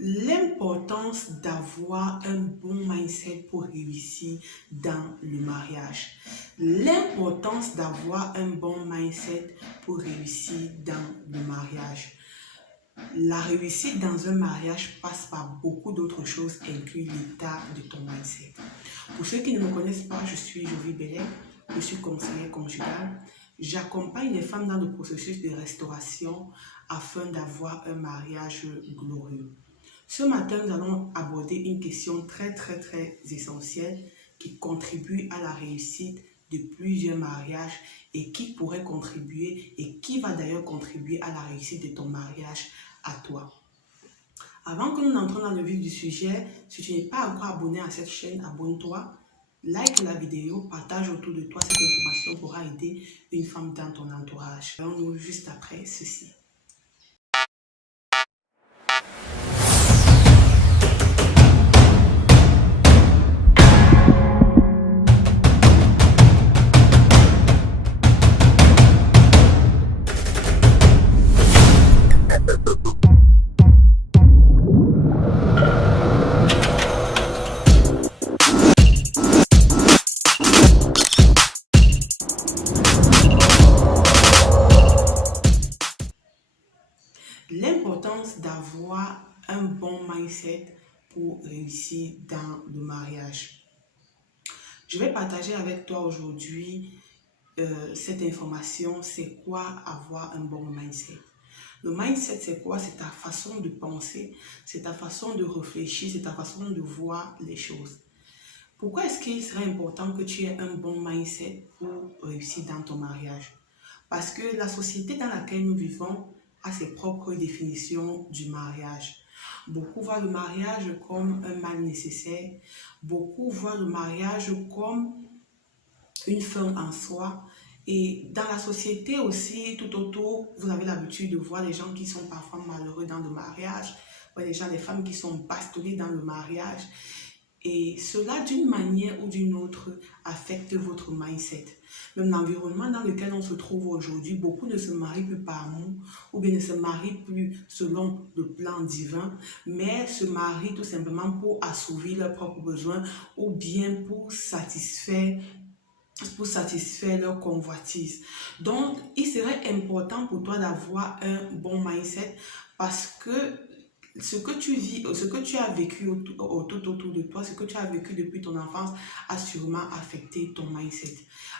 L'importance d'avoir un bon mindset pour réussir dans le mariage. L'importance d'avoir un bon mindset pour réussir dans le mariage. La réussite dans un mariage passe par beaucoup d'autres choses, inclus l'état de ton mindset. Pour ceux qui ne me connaissent pas, je suis Jovi Bellec, je suis conseillère conjugale. J'accompagne les femmes dans le processus de restauration afin d'avoir un mariage glorieux. Ce matin, nous allons aborder une question très essentielle qui contribue à la réussite de plusieurs mariages et qui pourrait contribuer et qui va d'ailleurs contribuer à la réussite de ton mariage à toi. Avant que nous n'entrions dans le vif du sujet, si tu n'es pas encore abonné à cette chaîne, abonne-toi, like la vidéo, partage autour de toi. Cette information pourra aider une femme dans ton entourage. Voyons-nous juste après ceci. L'importance d'avoir un bon mindset pour réussir dans le mariage. Je vais partager avec toi aujourd'hui cette information. C'est quoi avoir un bon mindset? Le mindset, c'est quoi? C'est ta façon de penser, c'est ta façon de réfléchir, c'est ta façon de voir les choses. Pourquoi est-ce qu'il serait important que tu aies un bon mindset pour réussir dans ton mariage? Parce que la société dans laquelle nous vivons a ses propres définitions du mariage. Beaucoup voient le mariage comme un mal nécessaire. Beaucoup voient le mariage comme une fin en soi. Et dans la société aussi, tout autour, vous avez l'habitude de voir les gens qui sont parfois malheureux dans le mariage, les gens, les femmes qui sont bastonnées dans le mariage. Et cela, d'une manière ou d'une autre, affecte votre mindset. Même l'environnement dans lequel on se trouve aujourd'hui, beaucoup ne se marient plus par amour ou bien ne se marient plus selon le plan divin, mais se marient tout simplement pour assouvir leurs propres besoins ou bien pour satisfaire leur convoitise. Donc, il serait important pour toi d'avoir un bon mindset parce que ce que tu vis, ce que tu as vécu tout autour de toi, ce que tu as vécu depuis ton enfance a sûrement affecté ton mindset.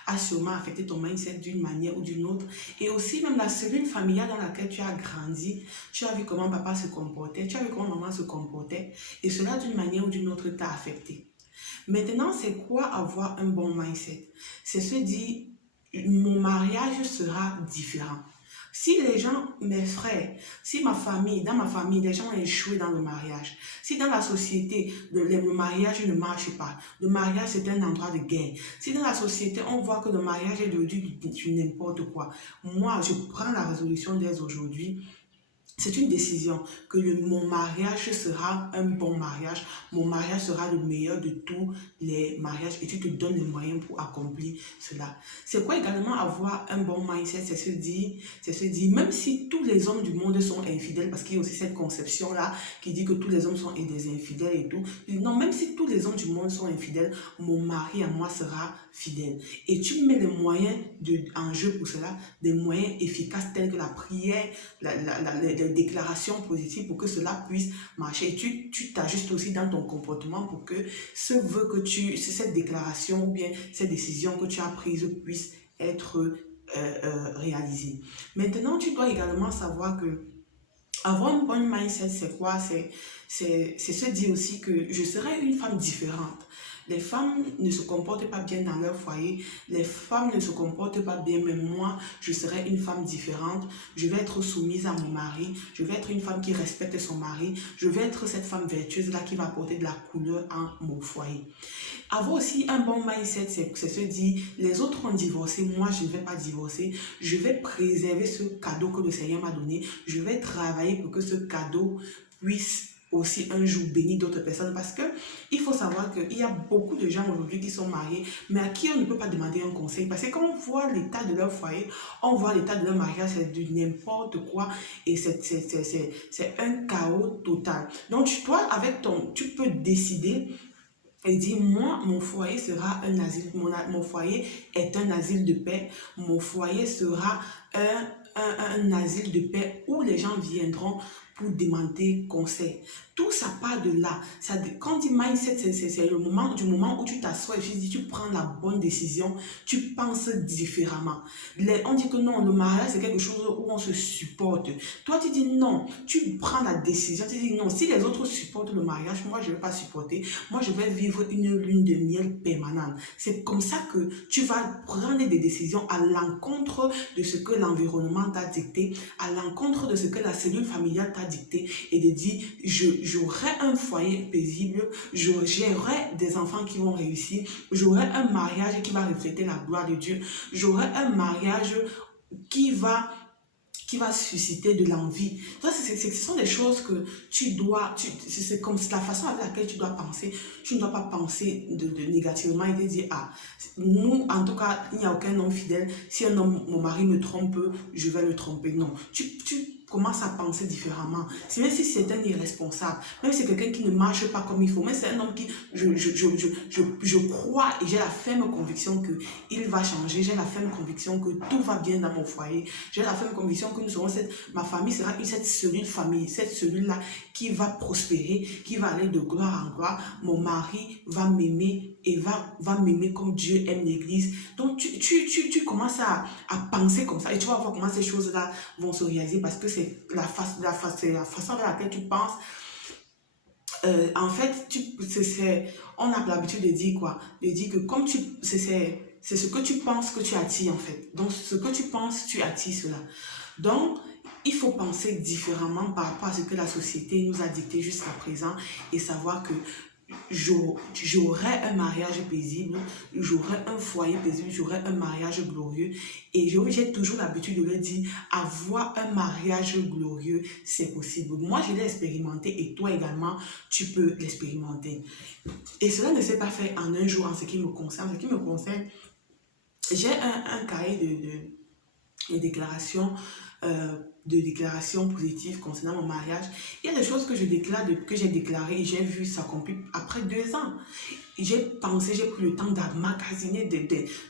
A sûrement affecté ton mindset d'une manière ou d'une autre. Et aussi même la cellule familiale dans laquelle tu as grandi, tu as vu comment papa se comportait, tu as vu comment maman se comportait. Et cela d'une manière ou d'une autre t'a affecté. Maintenant, c'est quoi avoir un bon mindset? C'est se dire, mon mariage sera différent. Si les gens, mes frères, si dans ma famille, les gens ont échoué dans le mariage, si dans la société, le mariage ne marche pas, le mariage c'est un endroit de guerre, si dans la société on voit que le mariage est devenu du n'importe quoi, moi je prends la résolution dès aujourd'hui. C'est une décision que mon mariage sera un bon mariage. Mon mariage sera le meilleur de tous les mariages et tu te donnes les moyens pour accomplir cela. C'est quoi également avoir un bon mindset? C'est se dire, même si tous les hommes du monde sont infidèles, parce qu'il y a aussi cette conception-là qui dit que tous les hommes sont des infidèles et tout. Non, même si tous les hommes du monde sont infidèles, mon mari à moi sera fidèle. Et tu mets les moyens en jeu pour cela, des moyens efficaces tels que la prière, les déclarations positives pour que cela puisse marcher. Et tu t'ajustes aussi dans ton comportement pour que cette déclaration ou bien cette décision que tu as prise puisse être réalisée. Maintenant, tu dois également savoir que avoir un bon mindset, c'est quoi? C'est se dire aussi que je serai une femme différente. Les femmes ne se comportent pas bien dans leur foyer, les femmes ne se comportent pas bien, mais moi, je serai une femme différente. Je vais être soumise à mon mari, je vais être une femme qui respecte son mari, je vais être cette femme vertueuse-là qui va apporter de la couleur en mon foyer. Avoir aussi un bon mindset, c'est se dire, les autres ont divorcé, moi je ne vais pas divorcer, je vais préserver ce cadeau que le Seigneur m'a donné, je vais travailler pour que ce cadeau puisse aussi un jour bénir d'autres personnes, parce que il faut savoir qu'il y a beaucoup de gens aujourd'hui qui sont mariés, mais à qui on ne peut pas demander un conseil, parce que quand on voit l'état de leur foyer, on voit l'état de leur mariage, c'est du n'importe quoi, et c'est un chaos total. Donc toi, avec tu peux décider et dire, moi, mon foyer sera un asile, mon foyer est un asile de paix, mon foyer sera un asile de paix où les gens viendront pour demander conseil. Tout ça part de là. Quand on dit mindset, c'est le moment, du moment où tu t'assois et tu prends la bonne décision, tu penses différemment. On dit que non, le mariage, c'est quelque chose où on se supporte. Toi, tu dis non, tu prends la décision, tu dis non, si les autres supportent le mariage, moi, je ne vais pas supporter. Moi, je vais vivre une lune de miel permanente. C'est comme ça que tu vas prendre des décisions à l'encontre de ce que l'environnement t'a dicté, à l'encontre de ce que la cellule familiale t'a dicté, et de dire, j'aurai un foyer paisible, j'aurai des enfants qui vont réussir, j'aurai un mariage qui va refléter la gloire de Dieu, j'aurai un mariage qui va susciter de l'envie. Ce sont des choses que tu dois, c'est comme la façon avec laquelle tu dois penser. Tu ne dois pas penser de négativement et te dire, ah, nous, en tout cas, il n'y a aucun homme fidèle. Si un homme, mon mari me trompe, je vais le tromper. Non, tu commences à penser différemment. Même si c'est un irresponsable, même si c'est quelqu'un qui ne marche pas comme il faut, mais c'est un homme qui, je crois et j'ai la ferme conviction qu'il va changer. J'ai la ferme conviction que tout va bien dans mon foyer. J'ai la ferme conviction que ma famille sera cette cellule famille, cette cellule-là qui va prospérer, qui va aller de gloire en gloire. Mon mari va m'aimer et va m'aimer comme Dieu aime l'église. Donc, tu commences à penser comme ça et tu vas voir comment ces choses-là vont se réaliser, parce que c'est la façon avec laquelle tu penses. En fait, on a l'habitude de dire quoi? De dire que comme c'est ce que tu penses que tu attires en fait. Donc, ce que tu penses, tu attires cela. Donc, il faut penser différemment par rapport à ce que la société nous a dicté jusqu'à présent et savoir que j'aurai un mariage paisible, j'aurai un foyer paisible, j'aurai un mariage glorieux. Et j'ai toujours l'habitude de le dire, avoir un mariage glorieux, c'est possible. Moi, je l'ai expérimenté et toi également, tu peux l'expérimenter. Et cela ne s'est pas fait en un jour en ce qui me concerne. En ce qui me concerne, j'ai un cahier de déclarations positives concernant mon mariage. Il y a des choses que j'ai déclarées et j'ai vu s'accomplir après 2 ans. J'ai pris le temps d'emmagasiner,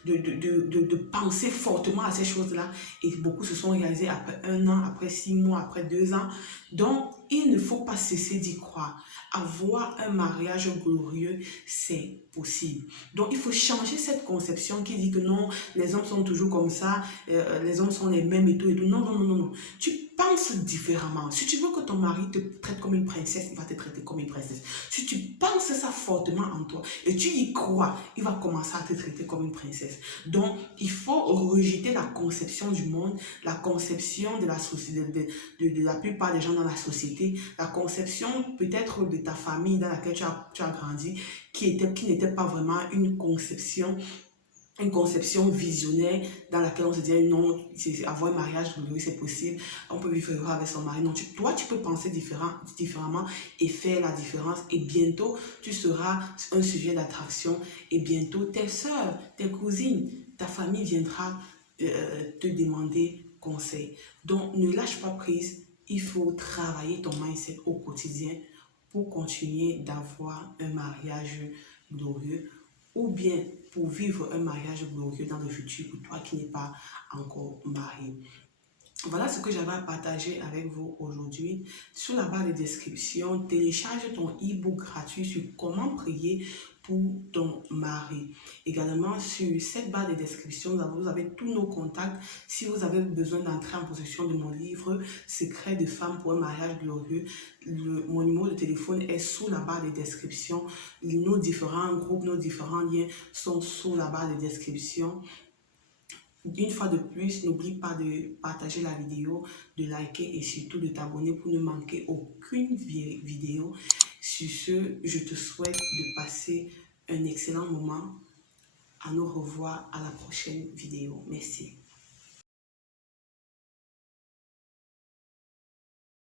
de penser fortement à ces choses-là. Et beaucoup se sont réalisées après 1 an, après 6 mois, après 2 ans. Donc, il ne faut pas cesser d'y croire. Avoir un mariage glorieux, c'est possible. Donc, il faut changer cette conception qui dit que non, les hommes sont toujours comme ça, les hommes sont les mêmes et tout et tout. Non, non, non, non, non. Tu penses différemment. Si tu veux que ton mari te traite comme une princesse, il va te traiter comme une princesse. Si tu penses ça fortement en toi et tu y crois, il va commencer à te traiter comme une princesse. Donc, il faut rejeter la conception du monde, la conception de la société, de la plupart des gens dans la société, la conception peut-être de ta famille dans laquelle tu as grandi, qui n'était pas vraiment une conception visionnaire dans laquelle on se dit non, avoir un mariage glorieux, c'est possible, on peut vivre heureux avec son mari. Non, toi, tu peux penser différemment et faire la différence. Et bientôt, tu seras un sujet d'attraction. Et bientôt, tes soeurs, tes cousines, ta famille viendra te demander conseil. Donc, ne lâche pas prise. Il faut travailler ton mindset au quotidien pour continuer d'avoir un mariage glorieux, ou bien pour vivre un mariage glorieux dans le futur pour toi qui n'es pas encore marié. Voilà ce que j'avais à partager avec vous aujourd'hui. Sur la barre de description, télécharge ton e-book gratuit sur comment prier pour ton mari. Également, sur cette barre de description, vous avez tous nos contacts. Si vous avez besoin d'entrer en possession de mon livre « Secrets de femmes pour un mariage glorieux », mon numéro de téléphone est sous la barre de description. Nos différents groupes, nos différents liens sont sous la barre de description. Une fois de plus, n'oublie pas de partager la vidéo, de liker et surtout de t'abonner pour ne manquer aucune vidéo. Sur ce, je te souhaite de passer un excellent moment. À nous revoir à la prochaine vidéo. Merci.